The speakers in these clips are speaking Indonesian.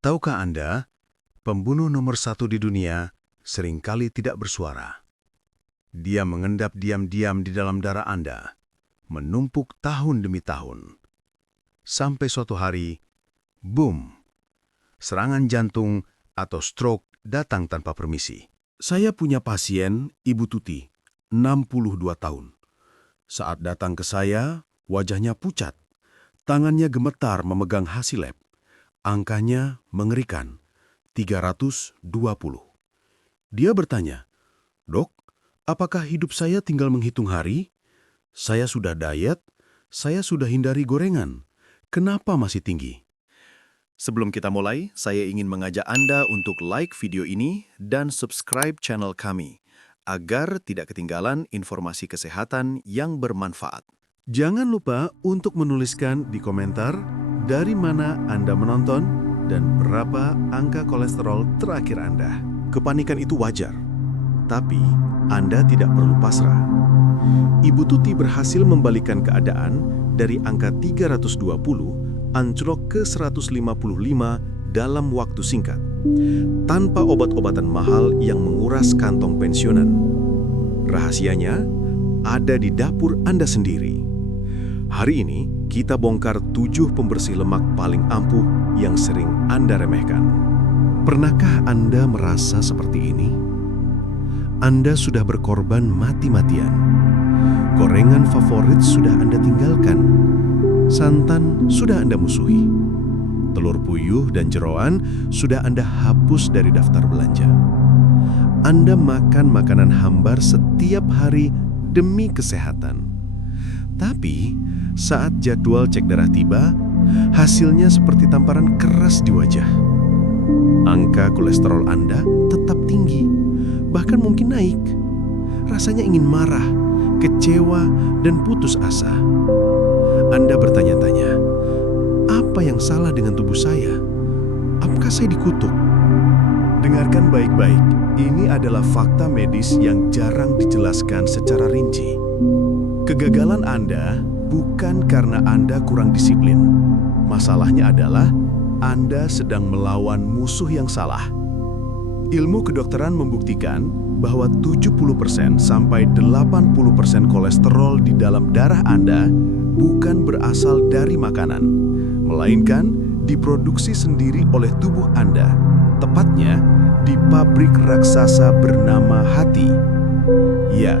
Tahukah Anda, pembunuh nomor satu di dunia seringkali tidak bersuara. Dia mengendap diam-diam di dalam darah Anda, menumpuk tahun demi tahun. Sampai suatu hari, boom, serangan jantung atau stroke datang tanpa permisi. Saya punya pasien, Ibu Tuti, 62 tahun. Saat datang ke saya, wajahnya pucat. Tangannya gemetar memegang hasil lab. Angkanya mengerikan, 320. Dia bertanya, "Dok, apakah hidup saya tinggal menghitung hari? Saya sudah diet, saya sudah hindari gorengan. Kenapa masih tinggi?" Sebelum kita mulai, saya ingin mengajak Anda untuk like video ini dan subscribe channel kami, agar tidak ketinggalan informasi kesehatan yang bermanfaat. Jangan lupa untuk menuliskan di komentar dari mana Anda menonton dan berapa angka kolesterol terakhir Anda. Kepanikan itu wajar, tapi Anda tidak perlu pasrah. Ibu Tuti berhasil membalikkan keadaan dari angka 320 anjlok ke 155 dalam waktu singkat, tanpa obat-obatan mahal yang menguras kantong pensiunan. Rahasianya ada di dapur Anda sendiri. Hari ini, kita bongkar 7 pembersih lemak paling ampuh yang sering Anda remehkan. Pernahkah Anda merasa seperti ini? Anda sudah berkorban mati-matian. Gorengan favorit sudah Anda tinggalkan. Santan sudah Anda musuhi. Telur puyuh dan jeroan sudah Anda hapus dari daftar belanja. Anda makan makanan hambar setiap hari demi kesehatan. Tapi, saat jadwal cek darah tiba, hasilnya seperti tamparan keras di wajah. Angka kolesterol Anda tetap tinggi, bahkan mungkin naik. Rasanya ingin marah, kecewa, dan putus asa. Anda bertanya-tanya, apa yang salah dengan tubuh saya? Apakah saya dikutuk? Dengarkan baik-baik, ini adalah fakta medis yang jarang dijelaskan secara rinci. Kegagalan Anda bukan karena Anda kurang disiplin. Masalahnya adalah Anda sedang melawan musuh yang salah. Ilmu kedokteran membuktikan bahwa 70% sampai 80% kolesterol di dalam darah Anda bukan berasal dari makanan, melainkan diproduksi sendiri oleh tubuh Anda, tepatnya di pabrik raksasa bernama hati. Ya,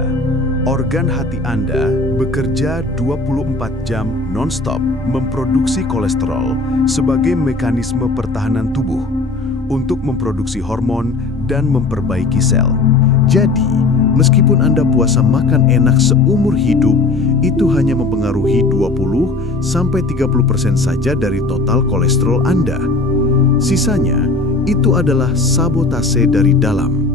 organ hati Anda bekerja 24 jam non-stop memproduksi kolesterol sebagai mekanisme pertahanan tubuh untuk memproduksi hormon dan memperbaiki sel. Jadi, meskipun Anda puasa makan enak seumur hidup, itu hanya mempengaruhi 20-30% saja dari total kolesterol Anda. Sisanya, itu adalah sabotase dari dalam.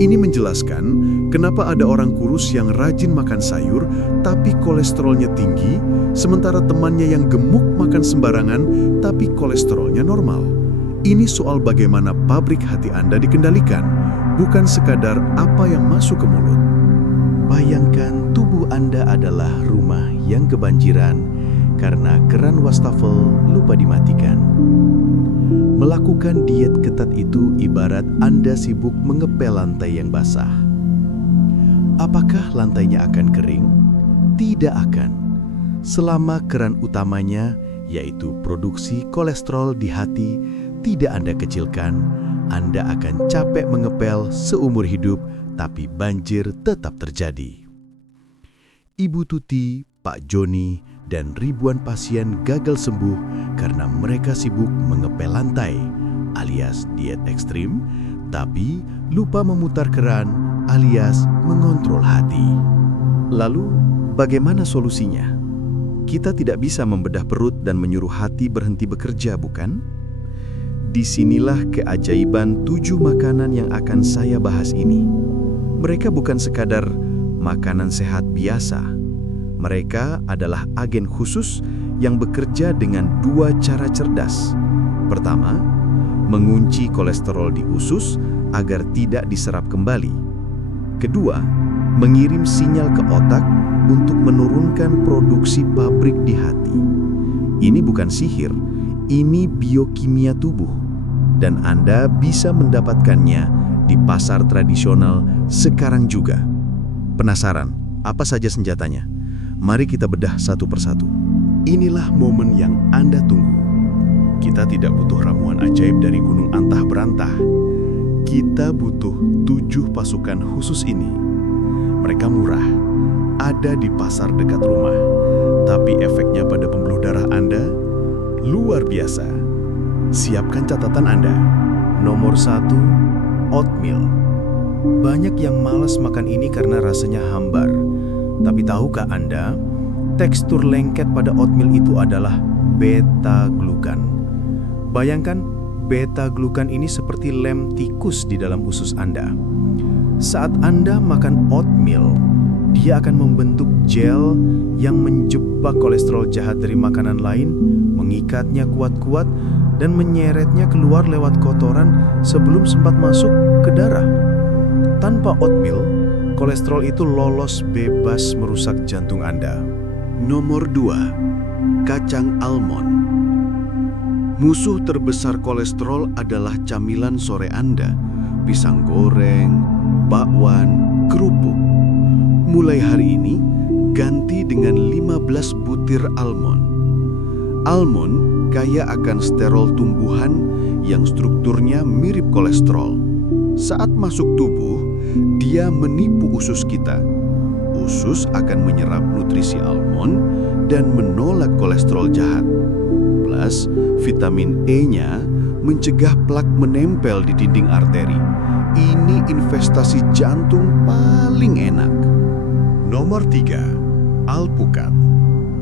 Ini menjelaskan kenapa ada orang kurus yang rajin makan sayur tapi kolesterolnya tinggi, sementara temannya yang gemuk makan sembarangan tapi kolesterolnya normal. Ini soal bagaimana pabrik hati Anda dikendalikan, bukan sekadar apa yang masuk ke mulut. Bayangkan tubuh Anda adalah rumah yang kebanjiran karena keran wastafel lupa dimatikan. Melakukan diet ketat itu ibarat Anda sibuk mengepel lantai yang basah. Apakah lantainya akan kering? Tidak akan. Selama keran utamanya, yaitu produksi kolesterol di hati, tidak Anda kecilkan, Anda akan capek mengepel seumur hidup, tapi banjir tetap terjadi. Ibu Tuti, Pak Joni, dan ribuan pasien gagal sembuh karena mereka sibuk mengepel lantai, alias diet ekstrim, tapi lupa memutar keran, alias mengontrol hati. Lalu, bagaimana solusinya? Kita tidak bisa membedah perut dan menyuruh hati berhenti bekerja, bukan? Disinilah keajaiban 7 makanan yang akan saya bahas ini. Mereka bukan sekadar makanan sehat biasa. Mereka adalah agen khusus yang bekerja dengan 2 cara cerdas. Pertama, mengunci kolesterol di usus agar tidak diserap kembali. Kedua, mengirim sinyal ke otak untuk menurunkan produksi pabrik di hati. Ini bukan sihir, Ini biokimia tubuh, dan Anda bisa mendapatkannya di pasar tradisional sekarang juga. Penasaran, apa saja senjatanya? Mari kita bedah satu persatu. Inilah momen yang Anda tunggu. Kita tidak butuh ramuan ajaib dari Gunung Antah Berantah. Kita butuh 7 pasukan khusus ini. Mereka murah, ada di pasar dekat rumah. Tapi efeknya pada pembuluh darah Anda luar biasa. Siapkan catatan Anda. Nomor 1, oatmeal. Banyak yang malas makan ini karena rasanya hambar. Tapi tahukah Anda, tekstur lengket pada oatmeal itu adalah beta-glukan. Bayangkan, beta-glukan ini seperti lem tikus di dalam usus Anda. Saat Anda makan oatmeal, dia akan membentuk gel yang menjebak kolesterol jahat dari makanan lain, mengikatnya kuat-kuat, dan menyeretnya keluar lewat kotoran sebelum sempat masuk ke darah. Tanpa oatmeal, kolesterol itu lolos bebas merusak jantung Anda. Nomor 2, kacang almond. Musuh terbesar kolesterol adalah camilan sore Anda, pisang goreng, bakwan, kerupuk. Mulai hari ini, ganti dengan 15 butir almond. Almond kaya akan sterol tumbuhan yang strukturnya mirip kolesterol. Saat masuk tubuh, dia menipu usus kita. Usus akan menyerap nutrisi almond dan menolak kolesterol jahat. Plus, vitamin E-nya mencegah plak menempel di dinding arteri. Ini investasi jantung paling enak. Nomor 3, alpukat.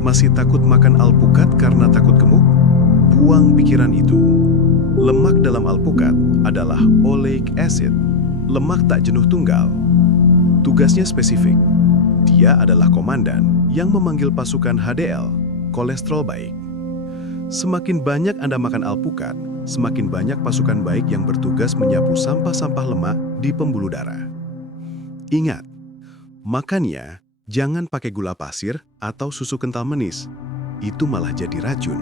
Masih takut makan alpukat karena takut gemuk? Buang pikiran itu. Lemak dalam alpukat adalah oleic acid, lemak tak jenuh tunggal. Tugasnya spesifik. Dia adalah komandan yang memanggil pasukan HDL, kolesterol baik. Semakin banyak Anda makan alpukat, semakin banyak pasukan baik yang bertugas menyapu sampah-sampah lemak di pembuluh darah. Ingat, makannya jangan pakai gula pasir atau susu kental manis. Itu malah jadi racun.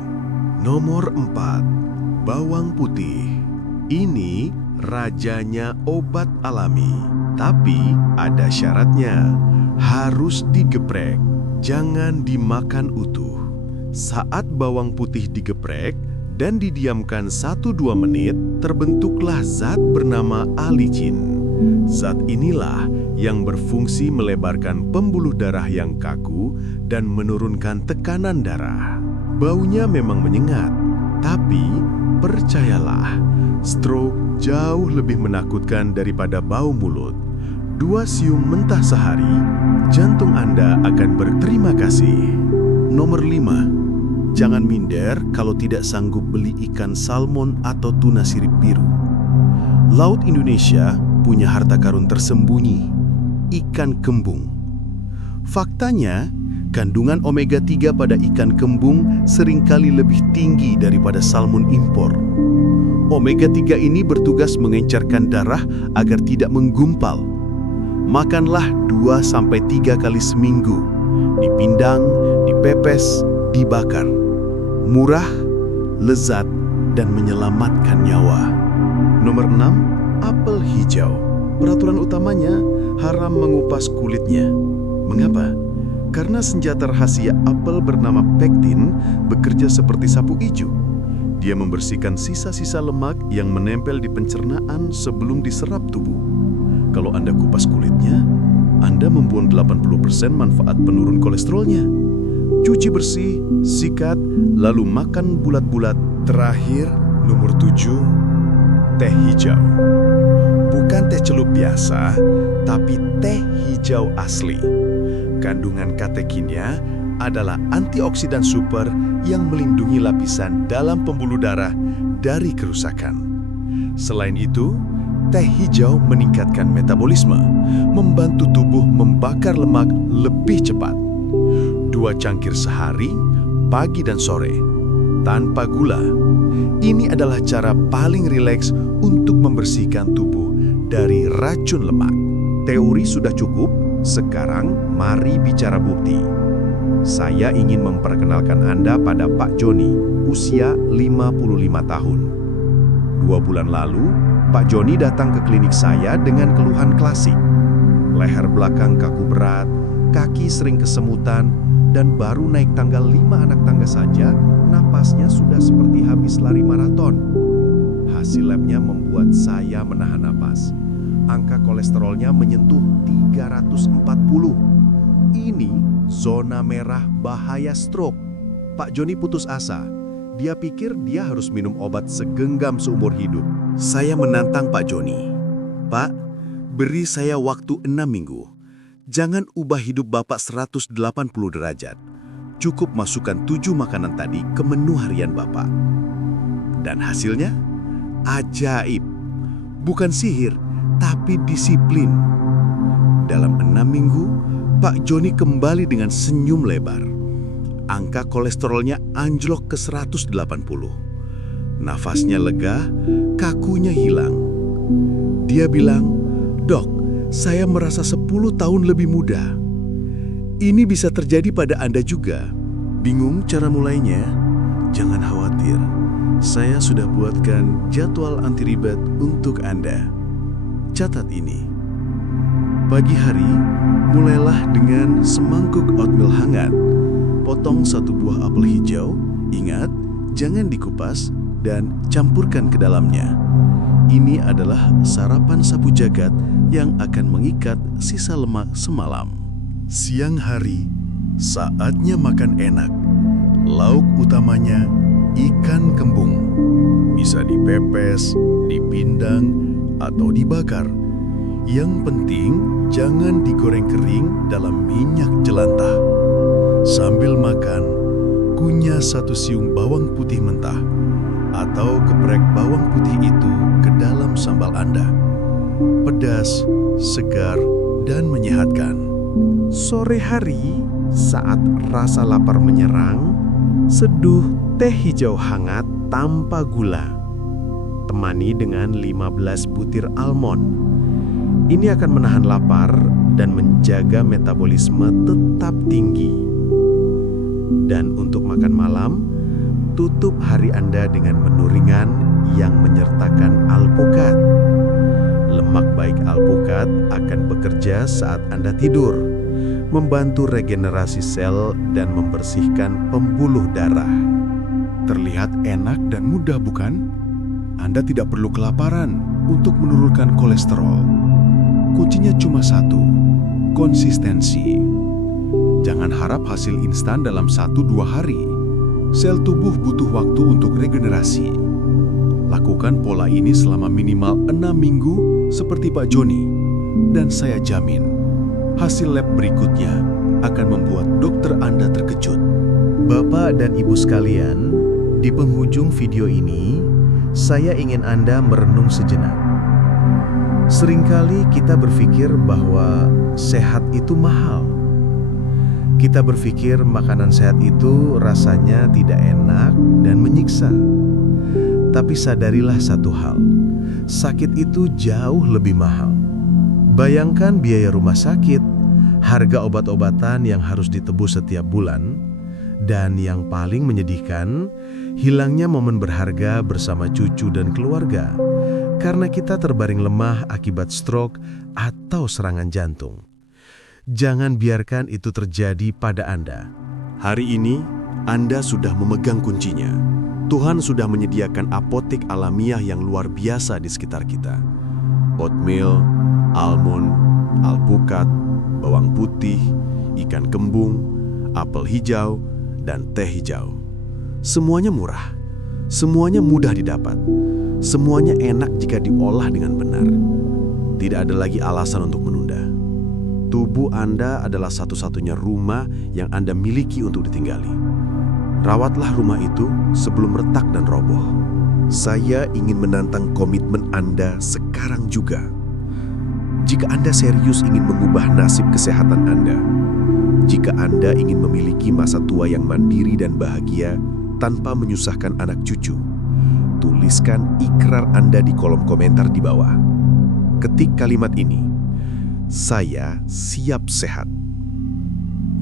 Nomor 4, bawang putih. Ini rajanya obat alami. Tapi ada syaratnya. Harus digeprek, jangan dimakan utuh. Saat bawang putih digeprek dan didiamkan 1-2 menit, terbentuklah zat bernama alicin. Zat inilah yang berfungsi melebarkan pembuluh darah yang kaku dan menurunkan tekanan darah. Baunya memang menyengat, tapi percayalah, stroke jauh lebih menakutkan daripada bau mulut. 2 sium mentah sehari, jantung Anda akan berterima kasih. Nomor 5, jangan minder kalau tidak sanggup beli ikan salmon atau tuna sirip biru. Laut Indonesia punya harta karun tersembunyi, ikan kembung. Faktanya, kandungan omega 3 pada ikan kembung seringkali lebih tinggi daripada salmon impor. Omega 3 ini bertugas mengencerkan darah agar tidak menggumpal. Makanlah 2-3 kali seminggu, dipindang, dipepes, dibakar. Murah, lezat, dan menyelamatkan nyawa. Nomor 6, apel hijau. Peraturan utamanya, haram mengupas kulitnya. Mengapa? Karena senjata rahasia apel bernama pektin bekerja seperti sapu ijuk. Dia membersihkan sisa-sisa lemak yang menempel di pencernaan sebelum diserap tubuh. Kalau Anda kupas kulitnya, Anda membuang 80% manfaat penurun kolesterolnya. Cuci bersih, sikat, lalu makan bulat-bulat. Terakhir, nomor 7, teh hijau. Bukan teh celup biasa, tapi teh hijau asli. Kandungan katekinnya adalah antioksidan super yang melindungi lapisan dalam pembuluh darah dari kerusakan. Selain itu, teh hijau meningkatkan metabolisme, membantu tubuh membakar lemak lebih cepat. 2 cangkir sehari, pagi dan sore, tanpa gula. Ini adalah cara paling rileks untuk membersihkan tubuh dari racun lemak. Teori sudah cukup, sekarang mari bicara bukti. Saya ingin memperkenalkan Anda pada Pak Joni. usia 55 tahun. 2 bulan lalu, Pak Joni datang ke klinik saya dengan keluhan klasik. Leher belakang kaku berat, kaki sering kesemutan, dan baru naik tangga 5 anak tangga saja, napasnya sudah seperti habis lari maraton. Hasil labnya membuat saya menahan napas. Angka kolesterolnya menyentuh 340. Ini zona merah bahaya stroke. Pak Joni putus asa. Dia pikir dia harus minum obat segenggam seumur hidup. Saya menantang Pak Joni. Pak, beri saya waktu 6 minggu. Jangan ubah hidup Bapak 180 derajat. Cukup masukkan 7 makanan tadi ke menu harian Bapak. Dan hasilnya? Ajaib. Bukan sihir, tapi disiplin. Dalam 6 minggu, Pak Joni kembali dengan senyum lebar. Angka kolesterolnya anjlok ke 180. Nafasnya lega, kakunya hilang. Dia bilang, "Dok, saya merasa 10 tahun lebih muda. Ini bisa terjadi pada Anda juga." Bingung cara mulainya? Jangan khawatir. Saya sudah buatkan jadwal anti ribet untuk Anda. Catat ini. Pagi hari, mulailah dengan semangkuk oatmeal hangat. Potong 1 buah apel hijau, ingat, jangan dikupas, dan campurkan ke dalamnya. Ini adalah sarapan sapu jagat yang akan mengikat sisa lemak semalam. Siang hari, saatnya makan enak. Lauk utamanya ikan kembung. Bisa dipepes, dipindang, atau dibakar. Yang penting, jangan digoreng kering dalam minyak jelantah. Sambil makan, kunyah 1 siung bawang putih mentah atau geprek bawang putih itu ke dalam sambal Anda. Pedas, segar, dan menyehatkan. Sore hari, saat rasa lapar menyerang, seduh teh hijau hangat tanpa gula. Temani dengan 15 butir almond. Ini akan menahan lapar dan menjaga metabolisme tetap tinggi. Dan untuk makan malam, tutup hari Anda dengan menu ringan yang menyertakan alpukat. Lemak baik alpukat akan bekerja saat Anda tidur, membantu regenerasi sel dan membersihkan pembuluh darah. Terlihat enak dan mudah, bukan? Anda tidak perlu kelaparan untuk menurunkan kolesterol. Kuncinya cuma 1, konsistensi. Jangan harap hasil instan dalam 1-2 hari. Sel tubuh butuh waktu untuk regenerasi. Lakukan pola ini selama minimal 6 minggu seperti Pak Joni. Dan saya jamin, hasil lab berikutnya akan membuat dokter Anda terkejut. Bapak dan Ibu sekalian, di penghujung video ini, saya ingin Anda merenung sejenak. Seringkali kita berpikir bahwa sehat itu mahal. Kita berpikir makanan sehat itu rasanya tidak enak dan menyiksa. Tapi sadarilah satu hal, sakit itu jauh lebih mahal. Bayangkan biaya rumah sakit, harga obat-obatan yang harus ditebus setiap bulan, dan yang paling menyedihkan, hilangnya momen berharga bersama cucu dan keluarga, karena kita terbaring lemah akibat stroke atau serangan jantung. Jangan biarkan itu terjadi pada Anda. Hari ini, Anda sudah memegang kuncinya. Tuhan sudah menyediakan apotek alamiah yang luar biasa di sekitar kita. Oatmeal, almond, alpukat, bawang putih, ikan kembung, apel hijau, dan teh hijau. Semuanya murah, semuanya mudah didapat, semuanya enak jika diolah dengan benar. Tidak ada lagi alasan untuk menunda. Tubuh Anda adalah satu-satunya rumah yang Anda miliki untuk ditinggali. Rawatlah rumah itu sebelum retak dan roboh. Saya ingin menantang komitmen Anda sekarang juga. Jika Anda serius ingin mengubah nasib kesehatan Anda, jika Anda ingin memiliki masa tua yang mandiri dan bahagia tanpa menyusahkan anak cucu, tuliskan ikrar Anda di kolom komentar di bawah. Ketik kalimat ini, "Saya siap sehat."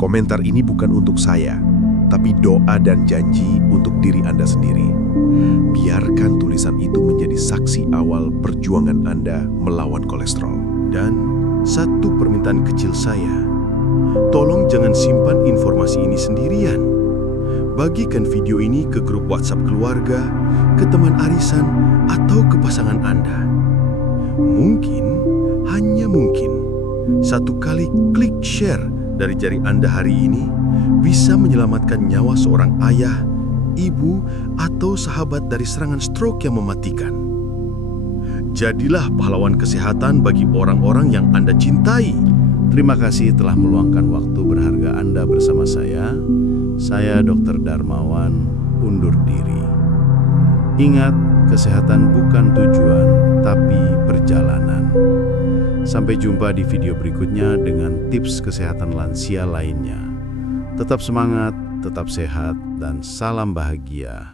Komentar ini bukan untuk saya, tapi doa dan janji untuk diri Anda sendiri. Biarkan tulisan itu menjadi saksi awal perjuangan Anda melawan kolesterol. Dan satu permintaan kecil saya, tolong jangan simpan informasi ini sendirian. Bagikan video ini ke grup WhatsApp keluarga, ke teman arisan, atau ke pasangan Anda. Mungkin, hanya mungkin, satu kali klik share dari jari Anda hari ini bisa menyelamatkan nyawa seorang ayah, ibu, atau sahabat dari serangan stroke yang mematikan. Jadilah pahlawan kesehatan bagi orang-orang yang Anda cintai. Terima kasih telah meluangkan waktu berharga Anda bersama saya. Saya Dr. Darmawan, undur diri. Ingat, kesehatan bukan tujuan, tapi perjalanan. Sampai jumpa di video berikutnya dengan tips kesehatan lansia lainnya. Tetap semangat, tetap sehat, dan salam bahagia.